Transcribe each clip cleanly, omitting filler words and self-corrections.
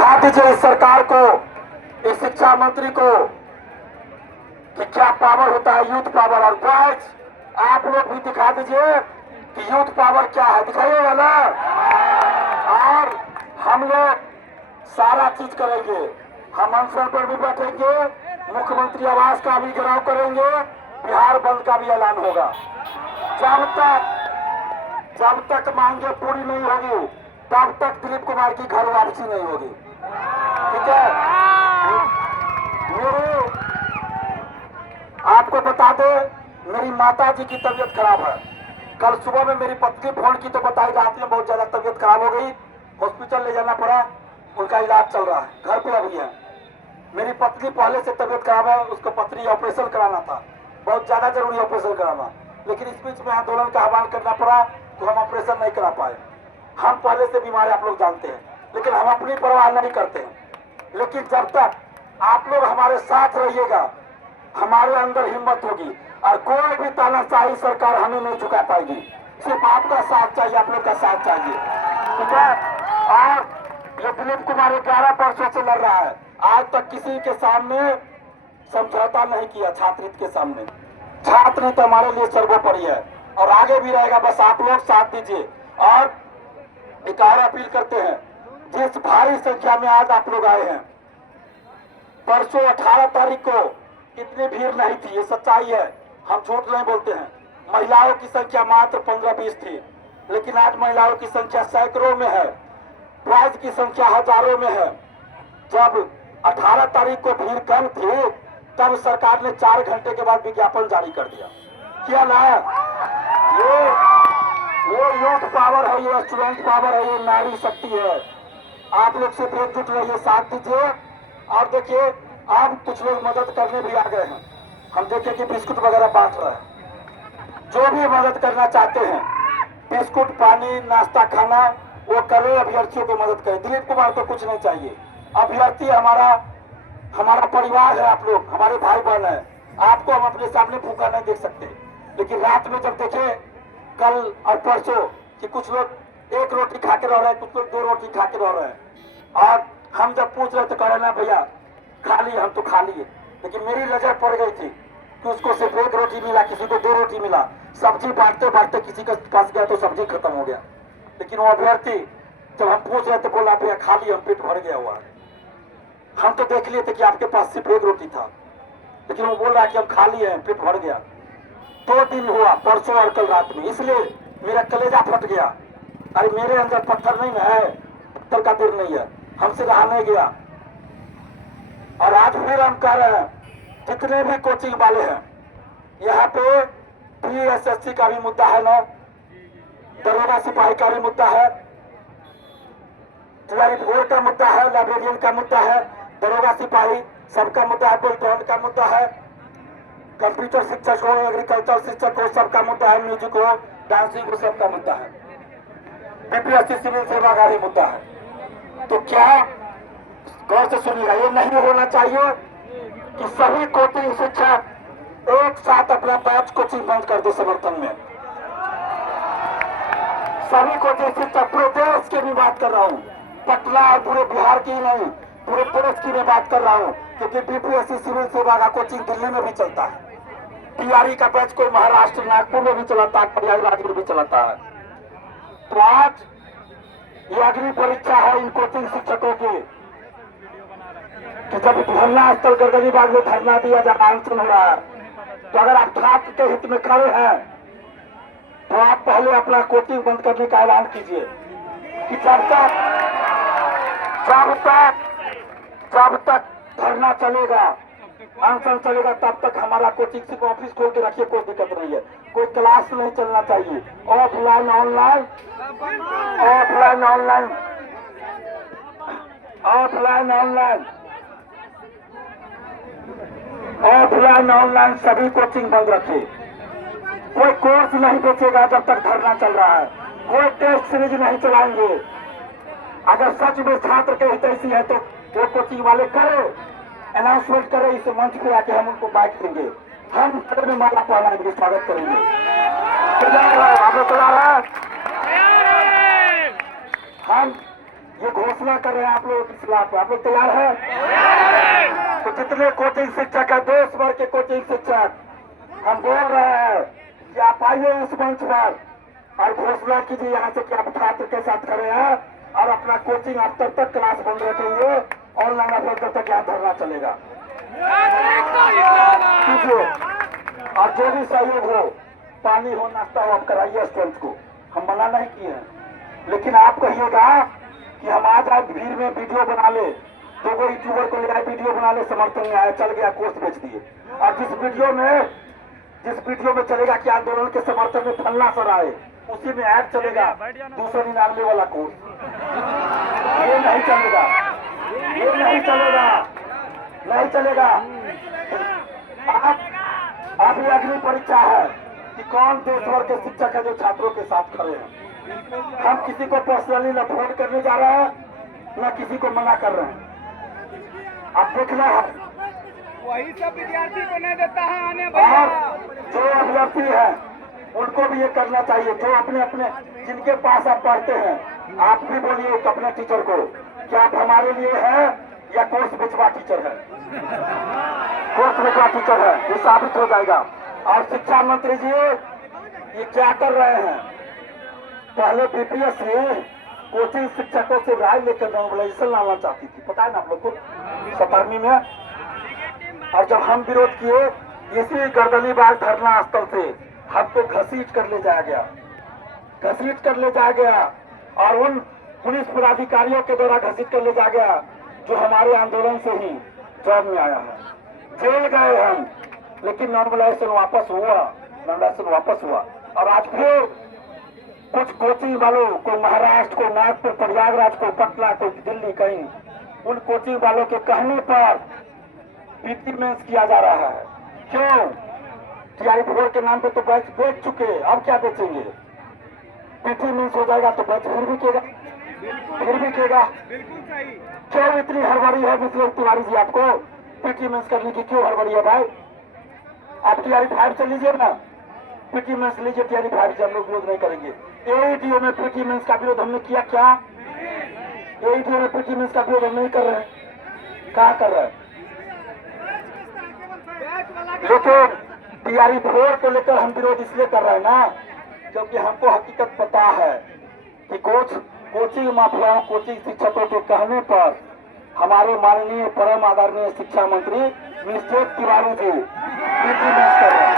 दिखा दीजिए इस सरकार को, इस शिक्षा मंत्री को कि क्या पावर होता है, यूथ पावर। और बॉयज आप लोग भी दिखा दीजिए कि यूथ पावर क्या है, दिखाइएगा ना। और हम लोग सारा चीज करेंगे, हम अनशन पर भी बैठेंगे, मुख्यमंत्री आवास का भी घेराव करेंगे, बिहार बंद का भी ऐलान होगा। जब तक मांगे पूरी नहीं होगी तब तक दिलीप कुमार की घर वापसी नहीं होगी। ठीक है, मेरे आपको बता दे, मेरी माता जी की तबीयत खराब है। कल सुबह में मेरी पत्नी फोन की तो बताई रात में बहुत ज्यादा तबीयत खराब हो गई, हॉस्पिटल ले जाना पड़ा, उनका इलाज चल रहा है, घर पे अभी है। मेरी पत्नी पहले से तबीयत खराब है, उसको पथरी ऑपरेशन कराना था, बहुत ज्यादा जरूरी ऑपरेशन कराना, लेकिन इस बीच में आंदोलन का आह्वान करना पड़ा तो हम ऑपरेशन नहीं करा पाए। हम पहले से बीमार आप लोग जानते हैं, लेकिन हम अपनी परवाह नहीं करते हैं। लेकिन जब तक आप लोग हमारे साथ रहिएगा, हमारे अंदर हिम्मत होगी और कोई भी तानाशाही सरकार हमें नहीं झुका पाएगी। सिर्फ आपका साथ चाहिए, आप लोग का साथ चाहिए। ठीक है, और ये दिलीप कुमार 11 वर्षों से लड़ रहा है, आज तक किसी के सामने समझौता नहीं किया। छात्र के सामने छात्र तो हमारे लिए सर्वोपरि है और आगे भी रहेगा, बस आप लोग साथ दीजिए। और एक और अपील करते हैं, जिस भारी संख्या में आज आप लोग आए हैं, परसों 18 तारीख को इतनी भीड़ नहीं थी, ये सच्चाई है, हम झूठ नहीं बोलते हैं। महिलाओं की संख्या मात्र 15-20 थी, लेकिन आज महिलाओं की संख्या सैकड़ों में है, बॉयज की संख्या हजारों में है। जब 18 तारीख को भीड़ कम थी तब सरकार ने 4 घंटे के बाद विज्ञापन जारी कर दिया। क्या ना, ये यूथ पावर है, ये स्टूडेंट पावर है, ये नारी शक्ति है। आप लोग सिर्फ एकजुट रहिए, साथ दीजिए। और देखिए, अब कुछ लोग मदद करने भी आ गए हैं, हम देखिए कि बिस्कुट वगैरह बांट रहे हैं। जो भी मदद करना चाहते हैं, बिस्कुट, पानी, नाश्ता, खाना, वो करें, अभ्यर्थियों को मदद करें। दिलीप कुमार तो कुछ नहीं चाहिए, अभ्यर्थी हमारा परिवार है, आप लोग हमारे भाई बहन है। आपको हम अपने सामने भूखा नहीं देख सकते, लेकिन रात में जब देखे कल और परसों कि कुछ लोग 1 रोटी खा के रह रहे हैं, कुछ लोग 2 रोटी खा के रह रहे हैं, और हम जब पूछ रहे तो कह रहे ना भैया खा लिए, हम तो खा लिए। लेकिन मेरी नजर पड़ गई थी कि उसको सिर्फ 1 रोटी मिला, किसी को 2 रोटी मिला, सब्जी बांटते बांटते किसी के पास गया तो सब्जी खत्म हो गया। लेकिन वो अभ्यर्थी जब हम पूछ रहे थे बोला भैया खा लिए, हम पेट भर गया हुआ है। हम तो देख लिए थे कि आपके पास सिर्फ 1 रोटी था, लेकिन वो बोल रहा है कि हम खा लिए हैं, पेट भर गया। 2 दिन हुआ, परसों और कल रात में, इसलिए मेरा कलेजा फट गया। अरे मेरे अंदर पत्थर नहीं है, पत्थर का दिल नहीं है, हमसे रहा नहीं गया। और आज फिर हम कह रहे हैं, जितने भी कोचिंग वाले हैं यहाँ पे, PSSC का भी मुद्दा है ना, दरोगा सिपाही का भी मुद्दा है, बोर्ड का मुद्दा है, लाइब्रेरियन का मुद्दा है, दरोगा सिपाही सबका मुद्दा है, बेल्ट्रॉन का मुद्दा है, कंप्यूटर शिक्षक हो, एग्रीकल्चर शिक्षक हो, सबका मुद्दा है, म्यूजिक हो, डांसिंग हो, सबका मुद्दा है, BPSC सिविल सेवा का भी मुद्दा है। तो क्या गौर से सुनिएगा, ये नहीं होना चाहिए कि सभी कोचिंग शिक्षक एक साथ अपना बैच कोचिंग बंद कर दे समर्थन में। सभी कोचिंग शिक्षक, पूरे देश की भी बात कर रहा हूँ, पटना और पूरे बिहार की नहीं, पूरे प्रदेश की मैं बात कर रहा हूँ, क्योंकि BPSC सिविल सेवा का कोचिंग दिल्ली में भी चलता है, TRE का बैच कोई महाराष्ट्र, नागपुर में भी चलाता है, प्रयागराज में भी चलाता है। तो आज ये अग्नि परीक्षा है इन कोचिंग शिक्षकों की कि जब धरना स्थल गगनीबाग में धरना दिया जा, अनशन हो रहा है, तो अगर आप छात्र के हित में खड़े हैं तो आप पहले अपना कोचिंग बंद करने का ऐलान कीजिए कि जब तक धरना चलेगा, अनशन चलेगा, तब तक हमारा कोचिंग, सिर्फ ऑफिस खोल के रखिए, कोई दिक्कत नहीं है, कोई क्लास नहीं चलना चाहिए, offline online, offline online, offline online, offline online सभी कोचिंग बंद रखिए। कोई कोर्स नहीं बेचेगा जब तक धरना चल रहा है, कोई टेस्ट सीरीज नहीं चलाएंगे। अगर सच में छात्र के हितैषी है तो वो कोचिंग वाले करे, अनाउंसमेंट करे, इस मंच पे आके हम उनको बाइक देंगे, हम गले में माला पहनाएंगे, स्वागत करेंगे। हम ये घोषणा कर रहे हैं आप लोगों के खिलाफ। आप लोग तैयार हैं? तो जितने कोचिंग शिक्षक है, देश भर के कोचिंग शिक्षक, हम बोल रहे हैं कि आप आइए इस मंच पर और घोषणा कीजिए यहाँ से कि आप छात्र के साथ खड़े हैं और अपना कोचिंग आप तब तक क्लास बंद रखेंगे, ऑनलाइन आप तब तक यहाँ धरना चलेगा। कीजिए, और जो भी सहयोग हो, पानी हो, नाश्ता हो, आप कराइए स्टूडेंट को, हम मना नहीं किए हैं। लेकिन आप कहिएगा कि हम आज भीड़ में वीडियो बना ले, 2 यूट्यूबर को ले आए वीडियो बना ले, समर्थन में आया, चल गया, कोर्स बेच दिए। और जिस वीडियो में चलेगा कि आंदोलन के समर्थन में फलना सर आए, उसी में ऐड चलेगा 299 वाला कोर्स। ये नहीं चलेगा, ये नहीं चलेगा, नहीं चलेगा। अभी अगली परीक्षा है कि कौन देश भर के शिक्षक है जो छात्रों के साथ खड़े हैं। हम किसी को पर्सनली न फोन करने जा रहे हैं, न किसी को मना कर रहे हैं। अब देखना है, वही सब विद्यार्थी को नहीं देता है आने और जो अभ्यर्थी है उनको भी ये करना चाहिए। जो अपने अपने जिनके पास आप पढ़ते हैं, आप भी बोलिए अपने टीचर को कि आप हमारे लिए है या कोर्स बेचवा टीचर है। कोर्स बेचवा टीचर है, ये साबित हो जाएगा। और शिक्षा मंत्री जी ये क्या कर रहे हैं? पहले बीपीएससी कोचिंग शिक्षकों से राय लेकर नॉर्मलाइजेशन लाना चाहती थी, पता है ना आप लोग को, 17वीं में। और जब हम विरोध किए, इसी गर्दनीबाग धरना स्थल से हमको घसीट कर ले जाया गया, घसीट कर ले जाया गया और उन पुलिस पदाधिकारियों के द्वारा घसीट कर ले जाया गया जो हमारे आंदोलन से ही जॉब में आया है। जेल गए हम, लेकिन नॉर्मलाइजेशन वापस हुआ, नॉर्मलाइजेशन वापस हुआ। और आज फिर कुछ कोचिंग वालों को, महाराष्ट्र को, नागपुर, प्रयागराज को, पटना को, दिल्ली, कहीं उन कोचिंग वालों के कहने पर पीटी मेंस किया जा रहा है। क्यों? टीआरई 4 के नाम पे तो बैच बेच चुके, अब क्या बेचेंगे? पीटी मेंस हो जाएगा तो बैच फिर बिकेगा, फिर बिकेगा। क्यों इतनी हड़बड़ी है मिथिलेश तिवारी जी? आपको पीटी मेंस करने की क्यों हड़बड़ी है भाई? आप टीआरई 5 से लीजिए ना, पीटी मेंस लीजिए टीआरई 5 से, हम लोग विरोध नहीं करेंगे। एईटीओ में पीटी मेंस का विरोध हमने किया क्या? एईटीओ में पीटी मेंस का विरोध हम नहीं कर रहे, कहाँ कर रहे हैं? लेकिन टीआरई 4 को लेकर हम विरोध इसलिए कर रहे हैं ना, क्योंकि हमको हकीकत पता है कि कोचिंग माफियाओं, कोचिंग शिक्षकों के कहने पर हमारे माननीय परम आदरणीय शिक्षा मंत्री mister Tiwari ji PT mains कर रहे हैं।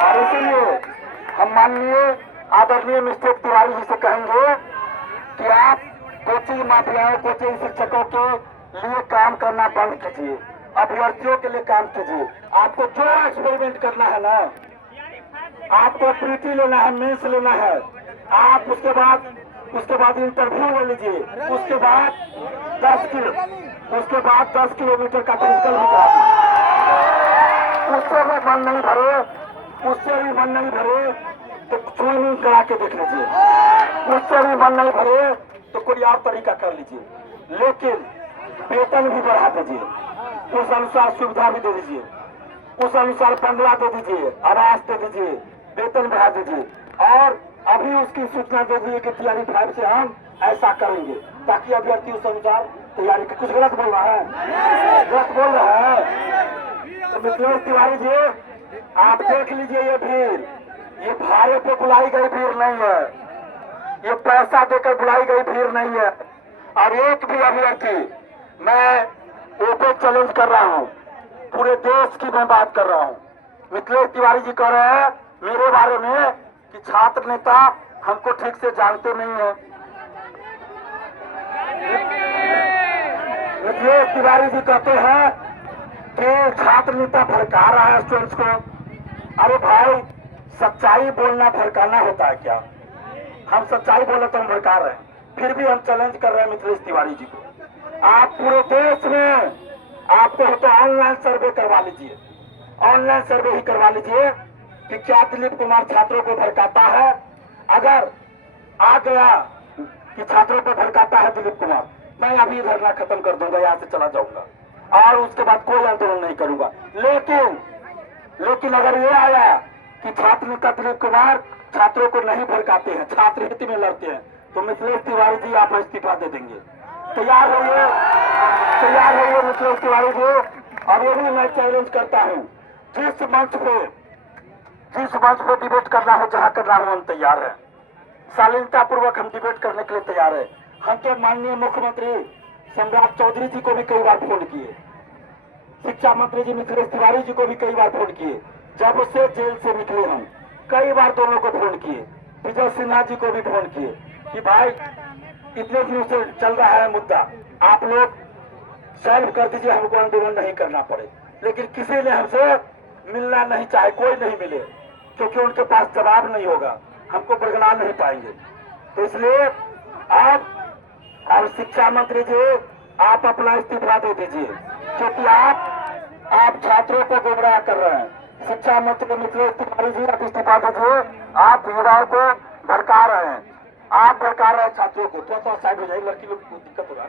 और इसीलिए हम माननीय आदरणीय मिस्टर तिवारी जी से कहेंगे कि आप कोचिंग माफियाओं, कोचिंग शिक्षकों के लिए काम करना बंद कीजिए, अभ्यर्थियों के लिए काम कीजिए। आपको जो एक्सपेरिमेंट करना है ना, आपको प्रीटी लेना है, मेंस लेना है, आप उसके बाद इंटरव्यू ले लीजिए, उसके बाद 10 किलोमीटर का फिजिकल भी करा दीजिए। उससे भी मन नहीं भरे तो स्विमिंग करा के देख लीजिए, उससे भी मन नहीं भरे तो कोई और तरीका कर लीजिए। लेकिन वेतन भी बढ़ा दीजिए, उस अनुसार सुविधा भी दे दीजिए, उस अनुसार बंगला दे दीजिए, आवास दे दीजिए, वेतन बढ़ा दीजिए। और अभी उसकी सूचना दे दीजिए कि टीआरई 5 से हम ऐसा करेंगे, ताकि अभ्यर्थी उस अनुसार तैयारी। कुछ गलत बोल रहा है? गलत बोल रहा है तो मिथिलेश तिवारी जी आप देख लीजिए, ये भीड़, ये भाड़े पे बुलाई गई भीड़ नहीं है, ये पैसा देकर बुलाई गई भीड़ नहीं है। और एक भी अभ्यर्थी, मैं ओपन चैलेंज कर रहा हूँ, पूरे देश की मैं बात कर रहा हूँ। मिथिलेश तिवारी जी कह रहे हैं मेरे बारे में कि छात्र नेता हमको ठीक से जानते नहीं है। मिथिलेश तिवारी जी कहते हैं कि छात्र नेता भड़का रहा है स्टूडेंट्स को। अरे भाई, सच्चाई बोलना भड़काना होता है क्या? हम सच्चाई बोले तो हम भड़का रहे हैं, फिर भी हम चैलेंज कर रहे हैं मिथिलेश तिवारी जी को। आप पूरे देश में आपको तो ऑनलाइन सर्वे करवा लीजिए, ऑनलाइन सर्वे ही करवा लीजिए कि क्या दिलीप कुमार छात्रों को भड़काता है। अगर आ गया कि छात्रों को भड़काता है दिलीप कुमार, मैं अभी धरना खत्म कर दूंगा, यहाँ से चला जाऊंगा और उसके बाद कोई आंदोलन नहीं करूंगा। लेकिन अगर ये आया कि छात्र नेता दिलीप कुमार छात्रों को नहीं भड़काते हैं, छात्र हित में लड़ते हैं, तो मिथिलेश तिवारी जी आप इस्तीफा दे देंगे। तैयार होइए मिथिलेश तिवारी जी। और ये भी मैं चैलेंज करता हूँ, जिस मंच पे डिबेट करना हो, जहाँ करना हो, हम तैयार हैं। शालीनता पूर्वक हम डिबेट करने के लिए तैयार है। हम तो माननीय मुख्यमंत्री सम्राट चौधरी जी को भी कई बार फोन किए, शिक्षा मंत्री जी मिथिलेश तिवारी जी को भी कई बार फोन किए, जब से जेल से निकले हम कई बार दोनों को फोन किए, विजय सिन्हा जी को भी फोन किए कि भाई इतने दिनों से चल रहा है मुद्दा, आप लोग सॉल्व कर दीजिए, हमको आंदोलन नहीं करना पड़े। लेकिन किसी ने हमसे मिलना नहीं चाहे, कोई नहीं मिले, क्योंकि उनके पास जवाब नहीं होगा, हमको बरगला नहीं पाएंगे। तो इसलिए आप शिक्षा मंत्री जी आप अपना इस्तीफा दे दीजिए, क्योंकि आप छात्रों को गुमराह कर रहे हैं। शिक्षा मंत्री मिथिलेश तिवारी जी आप इस्तीफा दीजिए, आप युवाओं को भड़का रहे हैं, आप भड़का रहे हैं छात्रों को। तो साइड हो जाए, लड़की लोग को दिक्कत होगा।